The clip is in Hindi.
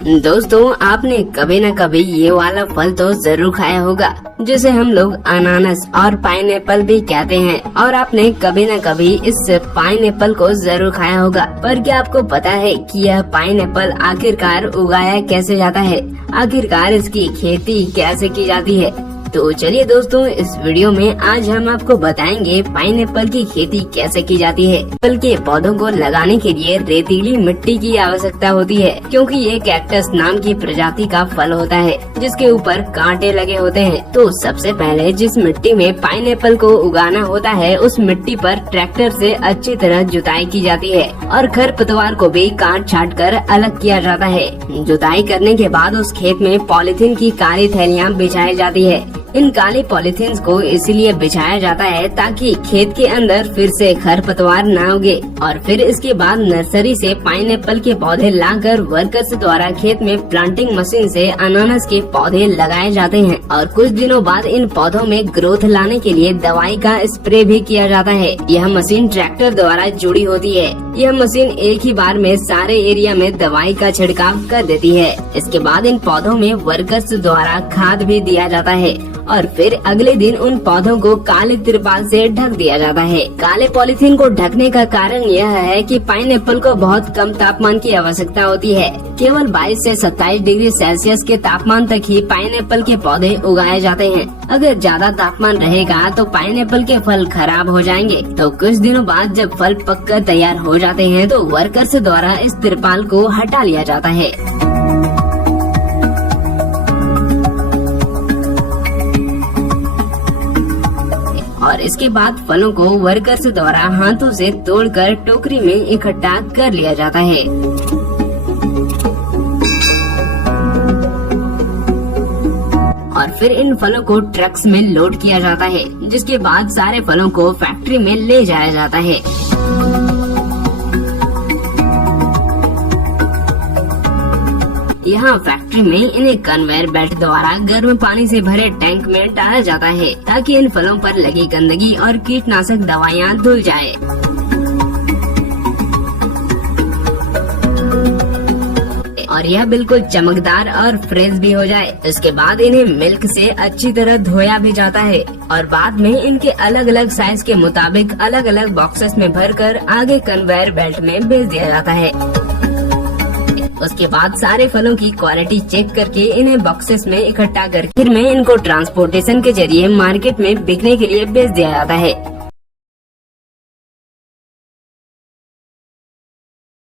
दोस्तों, आपने कभी न कभी ये वाला फल तो जरूर खाया होगा, जिसे हम लोग अनानास और पाइनएप्पल भी कहते हैं। और आपने कभी न कभी इस पाइनएप्पल को जरूर खाया होगा। पर क्या आपको पता है कि यह पाइनएप्पल आखिरकार उगाया कैसे जाता है? आखिरकार इसकी खेती कैसे की जाती है? तो चलिए दोस्तों, इस वीडियो में आज हम आपको बताएंगे पाइनएप्पल की खेती कैसे की जाती है। एप्पल के पौधों को लगाने के लिए रेतीली मिट्टी की आवश्यकता होती है, क्योंकि ये कैक्टस नाम की प्रजाति का फल होता है जिसके ऊपर कांटे लगे होते हैं। तो सबसे पहले जिस मिट्टी में पाइनएप्पल को उगाना होता है, उस मिट्टी पर ट्रैक्टर से अच्छी तरह जुताई की जाती है और खरपतवार को भी काट छाट कर अलग किया जाता है। जुताई करने के बाद उस खेत में पॉलीथीन की काली थैलियाँ बिछाई जाती है। इन काली पॉलीथीन्स को इसलिए बिछाया जाता है ताकि खेत के अंदर फिर से खरपतवार न उगे। और फिर इसके बाद नर्सरी से पाइनएप्पल के पौधे लाकर वर्कर्स द्वारा खेत में प्लांटिंग मशीन से अनानास के पौधे लगाए जाते हैं। और कुछ दिनों बाद इन पौधों में ग्रोथ लाने के लिए दवाई का स्प्रे भी किया जाता है। यह मशीन ट्रैक्टर द्वारा जुड़ी होती है। यह मशीन एक ही बार में सारे एरिया में दवाई का छिड़काव कर देती है। इसके बाद इन पौधों में वर्कर्स द्वारा खाद भी दिया जाता है और फिर अगले दिन उन पौधों को काले तिरपाल से ढक दिया जाता है। काले पॉलीथीन को ढकने का कारण यह है कि पाइनएप्पल को बहुत कम तापमान की आवश्यकता होती है। केवल 22 से 27 डिग्री सेल्सियस के तापमान तक ही पाइनएप्पल के पौधे उगाए जाते हैं। अगर ज्यादा तापमान रहेगा तो पाइनएप्पल के फल खराब हो जाएंगे। तो कुछ दिनों बाद जब फल पककर तैयार हो जाते हैं तो वर्कर्स द्वारा इस तिरपाल को हटा लिया जाता है। और इसके बाद फलों को वर्कर्स द्वारा हाथों से तोड़कर टोकरी में इकट्ठा कर लिया जाता है। और फिर इन फलों को ट्रक्स में लोड किया जाता है, जिसके बाद सारे फलों को फैक्ट्री में ले जाया जाता है। यहाँ फैक्ट्री में इन्हें कन्वेयर बेल्ट द्वारा गर्म पानी से भरे टैंक में डाला जाता है ताकि इन फलों पर लगी गंदगी और कीटनाशक दवाइयाँ धुल जाए। और यह बिल्कुल चमकदार और फ्रेश भी हो जाए। इसके बाद इन्हें मिल्क से अच्छी तरह धोया भी जाता है और बाद में इनके अलग अलग साइज के मुताबिक अलग अलग बॉक्सेस में भरकर आगे कन्वेयर बेल्ट में भेज दिया जाता है। उसके बाद सारे फलों की क्वालिटी चेक करके इन्हें बॉक्सेस में इकट्ठा करके फिर में इनको ट्रांसपोर्टेशन के जरिए मार्केट में बिकने के लिए भेज दिया जाता है।